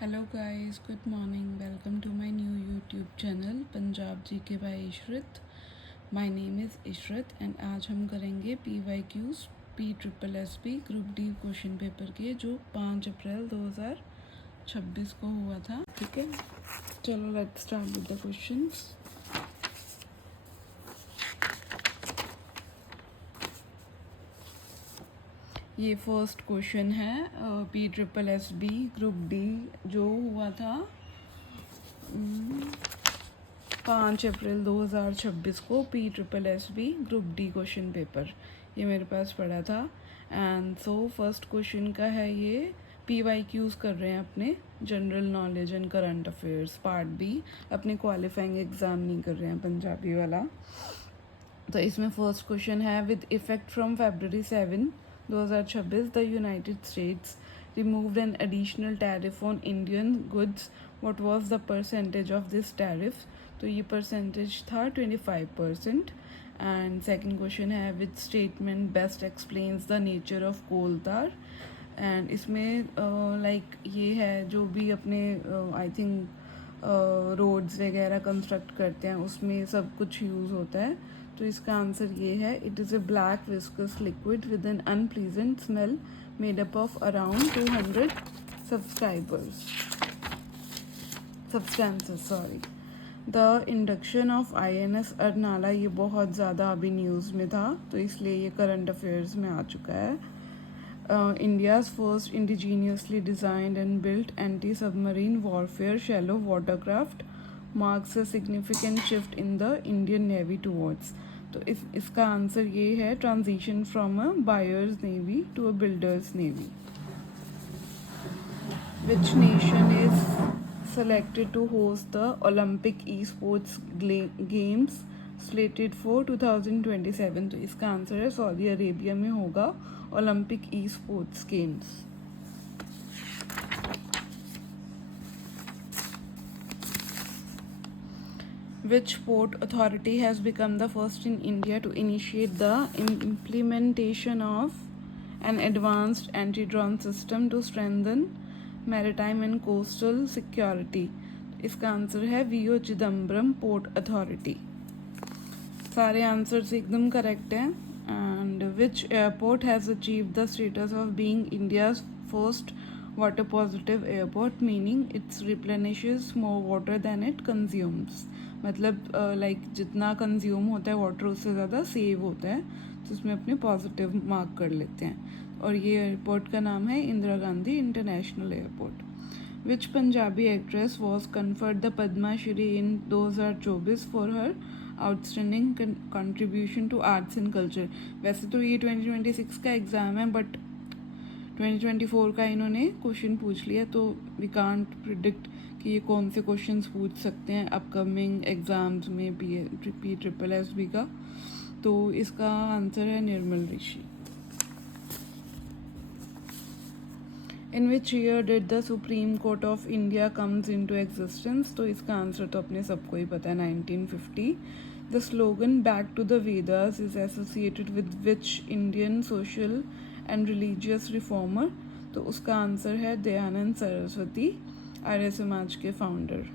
Hello guys, good morning. Welcome to my new YouTube channel Punjab GK by Ishrat. My name is Ishrat and आज हम करेंगे PYQs PSSB group D question paper के जो 5 अप्रैल 2026 को हुआ था. ठीक है, चलो let's start with the questions. ये फर्स्ट क्वेश्चन है PSSB ग्रुप डी जो हुआ था 5 अप्रैल 2026 को. PSSB group D question paper ये मेरे पास पड़ा था. एंड सो फर्स्ट क्वेश्चन का है ये PYQs कर रहे हैं अपने general knowledge and current affairs part B. अपने क्वालिफाइंग एग्ज़ाम नहीं कर रहे हैं पंजाबी वाला. तो इसमें फर्स्ट क्वेश्चन है with effect from February 7, 2026 the United States removed an additional tariff on Indian goods. What was the percentage of this tariff? तो ये परसेंटेज था 25%. एंड सेकंड क्वेश्चन है which statement best explains the nature of coal tar. And इसमें like ये है जो भी अपने आई थिंक रोड्स वगैरह कंस्ट्रक्ट करते हैं उसमें सब कुछ यूज़ होता है. तो इसका आंसर ये है it is a black viscous liquid with an unpleasant smell made up of around 200 substances. The induction of INS Arnala ये बहुत ज़्यादा अभी न्यूज़ में था तो इसलिए ये करंट अफेयर्स में आ चुका है. India's first indigenously designed and built anti-submarine warfare shallow watercraft marks a significant shift in the Indian Navy towards. तो इसका आंसर ये है transition from a buyer's navy to a builder's navy. Which nation is selected to host the Olympic esports games slated for 2027. तो इसका answer है Saudi Arabia में होगा Olympic esports games. Which port authority has become the first in India to initiate the implementation of an advanced anti-drone system to strengthen maritime and coastal security? इसका answer है VO Chidambaram port authority. सारे answers एकदम correct हैं. And which airport has achieved the status of being India's first water positive airport meaning its replenishes more water than it consumes. मतलब like जितना consume होता है water उससे ज़्यादा सेव होता है तो उसमें अपने पॉजिटिव मार्क कर लेते हैं. और ये एयरपोर्ट का नाम है Indira Gandhi international airport. Which Punjabi actress was conferred the Padma Shri in 2024 for her outstanding contribution to arts and culture. वैसे तो ये 2026 का एग्ज़ाम है बट 2024 का इन्होंने क्वेश्चन पूछ लिया तो वी कांट प्रिडिक्ट कि ये कौन से क्वेश्चंस पूछ सकते हैं अपकमिंग एग्ज़ाम्स में PSSB का. तो इसका आंसर है Nirmal Rishi. In which year did the supreme court of India comes into existence. तो इसका आंसर तो अपने सबको ही पता है 1950. The slogan back to the Vedas is associated with which Indian social and religious reformer. तो उसका आंसर है दयानंद सरस्वती आर्य समाज के founder.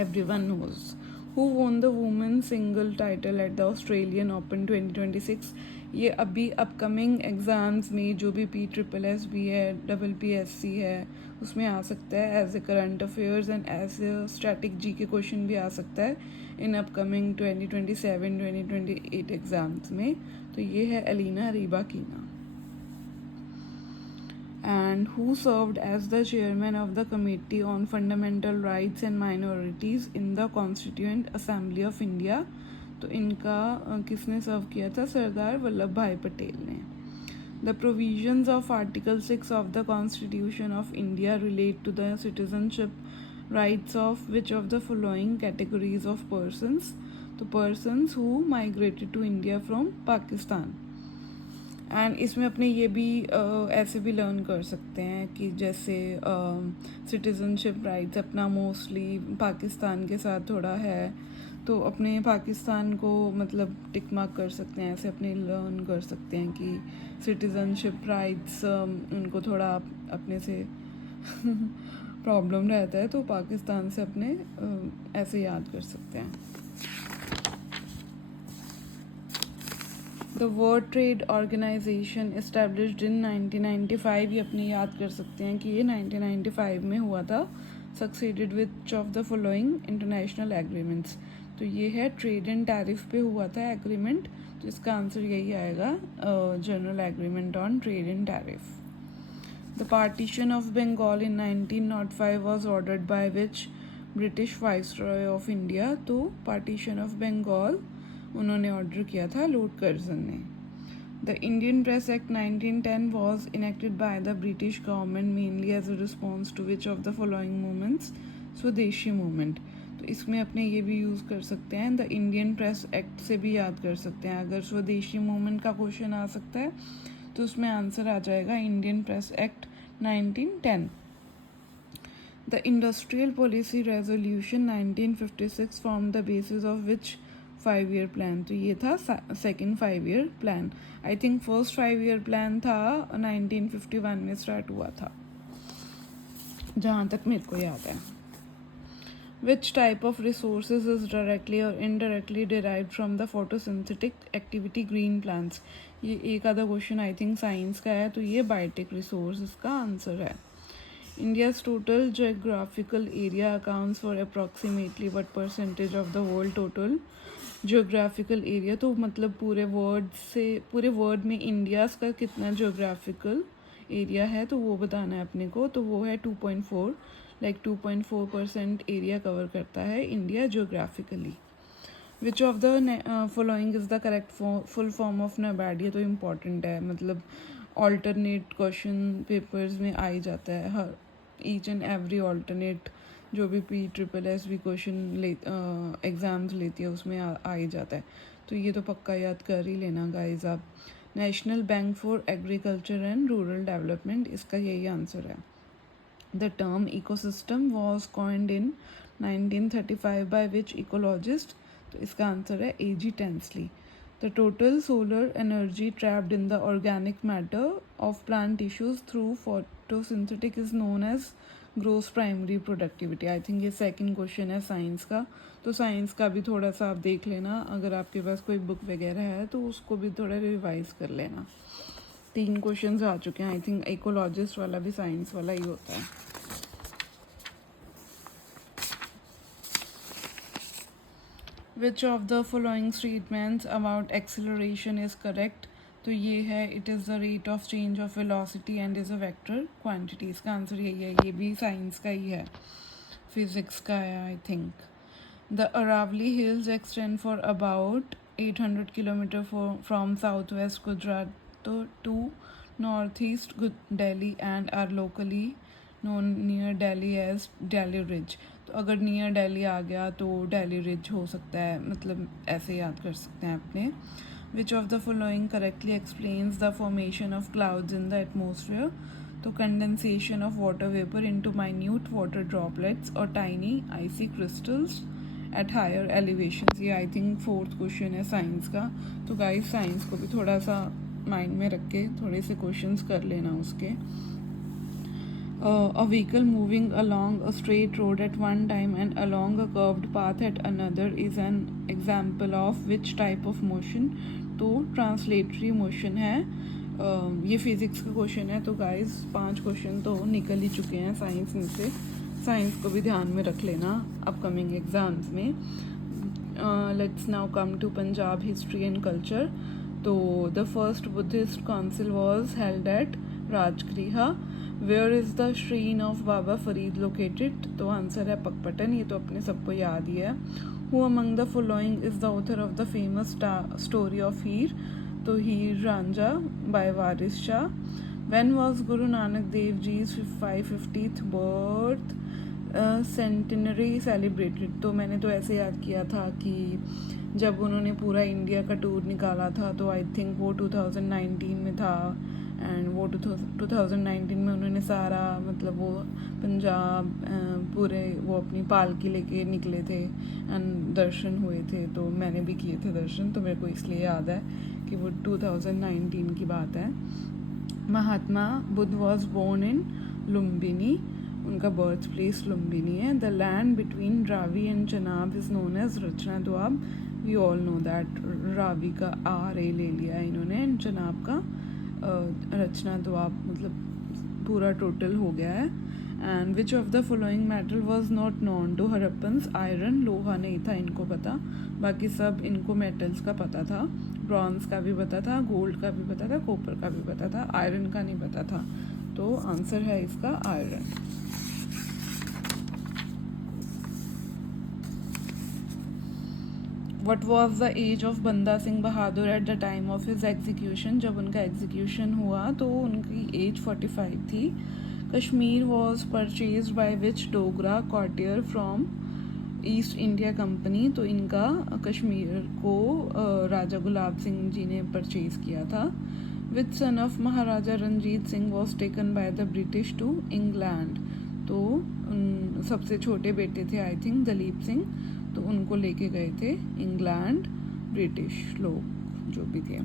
Everyone knows. Who won the women single title at the Australian Open 2026. ये अभी अपकमिंग एग्ज़ाम्स में जो भी PSSB है PPSC है उसमें आ सकता है as a current affairs and as a static GK question भी आ सकता है इन अपकमिंग 2027-2028 एग्ज़ाम्स में. तो ये है Elina रीबाकीना. And who served as the chairman of the Committee on Fundamental Rights and Minorities in the Constituent Assembly of India. तो इनका किसने सर्व किया था? सरदार वल्लभ भाई पटेल ने. The provisions of Article 6 of the Constitution of India relate to the citizenship rights of which of the following categories of persons? तो persons who migrated to India from Pakistan. And इसमें अपने ये भी ऐसे भी लर्न कर सकते हैं कि जैसे सिटीज़नशिप राइट्स अपना मोस्टली पाकिस्तान के साथ थोड़ा है तो अपने पाकिस्तान को मतलब टिक मार्क कर सकते हैं. ऐसे अपने लर्न कर सकते हैं कि सिटीज़नशिप राइट्स उनको थोड़ा अपने से प्रॉब्लम रहता है तो पाकिस्तान से अपने ऐसे याद कर सकते हैं. The World Trade Organization established in 1995, ये अपने याद कर सकते हैं कि ये 1995 में हुआ था. Succeeded which of the following international agreements. तो ये है ट्रेड एंड टैरिफ पे हुआ था एग्रीमेंट, तो इसका आंसर यही आएगा, general agreement on trade and tariff. The partition of Bengal in 1905 was ordered by which British Viceroy of India? तो partition of Bengal उन्होंने ऑर्डर किया था लॉर्ड कर्जन ने. The Indian Press Act 1910 was enacted by the British government mainly as a response to which of the following movements? स्वदेशी movement. तो इसमें अपने ये भी यूज़ कर सकते हैं, द इंडियन प्रेस एक्ट से भी याद कर सकते हैं. अगर स्वदेशी मूवमेंट का क्वेश्चन आ सकता है तो उसमें आंसर आ जाएगा Indian press act 1910. The industrial policy resolution 1956 form the basis of which 5-year plan. तो ये था second 5-year plan. I think first 5-year plan था 1951 में स्टार्ट हुआ था, जहाँ तक मेरे को याद है. Which type of resources is directly or indirectly derived from the photosynthetic activity green plants? ये एक आधा क्वेश्चन आई थिंक साइंस का है, तो ये बायोटिक रिसोर्स इसका आंसर है. India's total geographical area accounts for approximately what percentage of the whole total geographical area? तो मतलब पूरे वर्ल्ड में इंडियाज़ का कितना geographical एरिया है तो वो बताना है अपने को. तो वो है 2.4, लाइक 2.4% एरिया कवर करता है India geographically. Which of the following is the correct full form of NABARD? ये तो इम्पॉर्टेंट है, मतलब ऑल्टरनेट क्वेश्चन पेपर्स में आ ही जाता है. हर ईच एंड एवरी ऑल्टरनेट जो भी PSSS भी क्वेश्चन एग्ज़ाम्स लेती है उसमें आ ही जाता है. तो ये तो पक्का याद कर ही लेना गाइज आप. National bank for agriculture and rural development, इसका यही आंसर है. The term ecosystem was coined in 1935 by which ecologist? तो इसका आंसर है A.G. Tansley. The total solar energy trapped in the organic matter of plant tissues through photosynthetic is known as gross primary productivity. I think ये second question है science का, तो science का भी थोड़ा सा आप देख लेना. अगर आपके पास कोई बुक वगैरह है तो उसको भी थोड़ा रिवाइज कर लेना. 3 क्वेश्चन आ चुके हैं. आई थिंक इकोलॉजिस्ट वाला भी साइंस वाला ही होता है. Which of the following statements about acceleration is correct? तो ये है, it is the rate of change of velocity and is a vector quantity. इसका आंसर यही है. ये भी साइंस का ही है, फिजिक्स का है I think. The Aravalli Hills extend for about 800 km from southwest Gujarat to northeast Delhi and are locally known near Delhi as Delhi Ridge. तो अगर नियर दिल्ली आ गया तो दिल्ली रिज हो सकता है, मतलब ऐसे याद कर सकते हैं अपने. Which of the following correctly explains the formation of clouds in the atmosphere? तो condensation of water vapour into minute water droplets और tiny icy crystals at higher elevations. ये आई थिंक 4th क्वेश्चन है science का. तो guys science को भी थोड़ा सा माइंड में रख के थोड़े से क्वेश्चंस कर लेना उसके. A vehicle moving along a straight road at one time and along a curved path at another is an example of which type of motion? तो ट्रांसलेटरी मोशन है. ये फिज़िक्स का क्वेश्चन है. तो गाइस 5 क्वेश्चन तो निकल ही चुके हैं साइंस में से. साइंस को भी ध्यान में रख लेना अपकमिंग एग्ज़ाम्स में. Let's now come to Punjab history and culture. तो the first Buddhist council was held at Rajgriha. Where is the shrine of Baba Farid located? तो आंसर है पकपटन. ये तो अपने सबको याद ही है. Who among the following is the author of the famous story of Heer? तो Heer Ranjha by Waris Shah. When was Guru Nanak Dev ji's 550th birth centenary celebrated? तो मैंने तो ऐसे याद किया था कि जब उन्होंने पूरा इंडिया का टूर निकाला था तो आई थिंक वो 2019 में था. एंड वो 2019 में उन्होंने सारा मतलब वो पंजाब पूरे वो अपनी पालकी लेके निकले थे एंड दर्शन हुए थे. तो मैंने भी किए थे दर्शन, तो मेरे को इसलिए याद है कि वो 2019 की बात है. Mahatma Buddha was born in Lumbini. उनका बर्थ प्लेस लुम्बिनी है. The land between Ravi and Chenab is known as Rachna Doab. We all know that. Ravi का RA ले लिया है इन्होंने एंड चनाब का रचना दोआब, मतलब पूरा टोटल हो गया है. And which of the following metal was not known to Harappans. Iron, लोहा नहीं था इनको पता, बाकी सब इनको मेटल्स का पता था. ब्रॉन्ज का भी पता था, गोल्ड का भी पता था, कॉपर का भी पता था, आयरन का नहीं पता था. तो आंसर है इसका iron. What was the age of Banda Singh Bahadur at the time of his execution. जब उनका एग्जीक्यूशन हुआ तो उनकी एज 45 थी. Kashmir was purchase by which Dogra courtier from East India company. तो इनका कश्मीर को राजा गुलाब सिंह जी ने परचेज किया था. Which son of Maharaja Ranjit Singh was taken by the British to England. तो सबसे छोटे बेटे थे आई थिंक दलीप सिंह, तो उनको लेके गए थे इंग्लैंड ब्रिटिश लोग जो भी थे.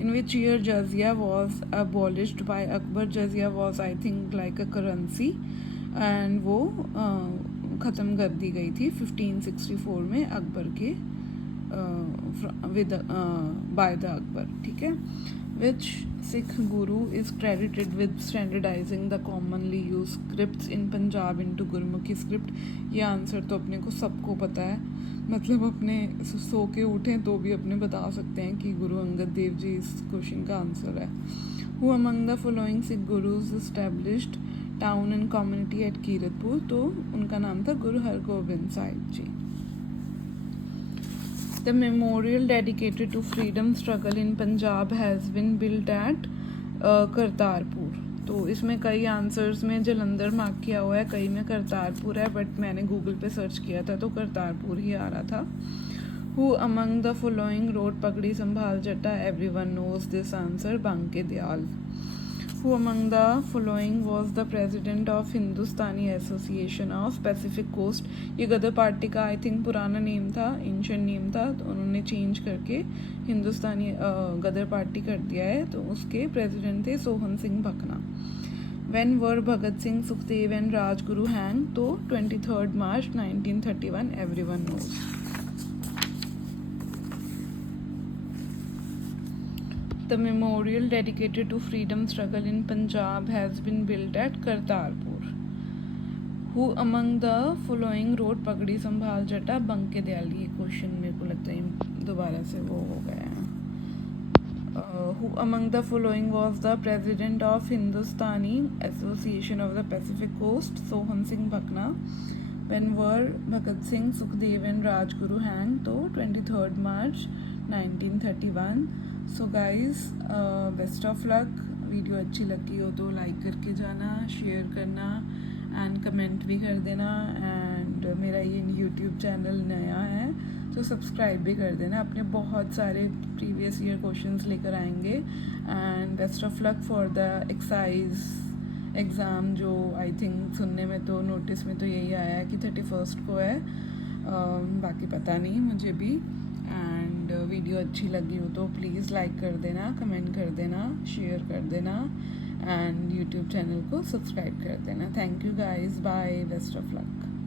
In which year jizya was abolished by Akbar. Jizya was I think like a currency and वो ख़त्म कर दी गई थी 1564 में अकबर के विद बाय द अकबर. ठीक है. विच सिख गुरु is credited with standardising the commonly use scripts in Punjab into Gurmukhi script. ये आंसर तो अपने को सबको पता है, मतलब अपने सो के उठें तो भी अपने बता सकते हैं कि गुरु अंगद देव जी इस क्वेश्चन का आंसर है. Who among the following Sikh gurus established town and community at Kiratpur. तो उनका नाम था गुरु हरगोबिंद साहिब जी. The memorial dedicated to freedom struggle in Punjab has been built at Kartarpur. तो इसमें कई आंसर्स में जलंधर मार्क किया हुआ है, कई में करतारपुर है, बट मैंने गूगल पे सर्च किया था तो करतारपुर ही आ रहा था. Who among the following wrote पगड़ी संभाल जटा. Everyone knows this answer. Banke Dayal. Who among the following was the president of Hindustani Association of Pacific Coast. ये गदर पार्टी का आई थिंक पुराना नेम था, एंशिएंट नेम था, तो उन्होंने चेंज करके हिंदुस्तानी गदर पार्टी कर दिया है. तो उसके प्रेसिडेंट थे Sohan Singh Bhakna. When were Bhagat Singh, Sukhdev and Rajguru hang. तो 23 मार्च 1931. Everyone knows. The memorial dedicated to freedom struggle in Punjab has been built at Kartarpur. Who among the following wrote पगड़ी संभाल जटा. बंके दयाल. ये क्वेश्चन मेरे को लगता है दोबारा से वो हो गया है. Who among the following was the president of Hindustani Association of the Pacific Coast. Sohan Singh Bhakna. When were Bhagat Singh, Sukhdev and Rajguru hanged. तो 23 March 1931. So guys best of luck. Video अच्छी लगी हो तो like करके जाना, share करना and comment भी कर देना. एंड मेरा ये यूट्यूब चैनल नया है तो सब्सक्राइब भी कर देना. अपने बहुत सारे प्रीवियस ईयर क्वेश्चंस लेकर आएंगे. And best of luck for the excise exam जो आई थिंक सुनने में तो नोटिस में तो यही आया है कि 31 को है. बाकी पता नहीं मुझे भी. एंड वीडियो अच्छी लगी हो तो प्लीज़ लाइक कर देना, कमेंट कर देना, शेयर कर देना एंड यूट्यूब चैनल को सब्सक्राइब कर देना. Thank you guys. Bye. Best of luck.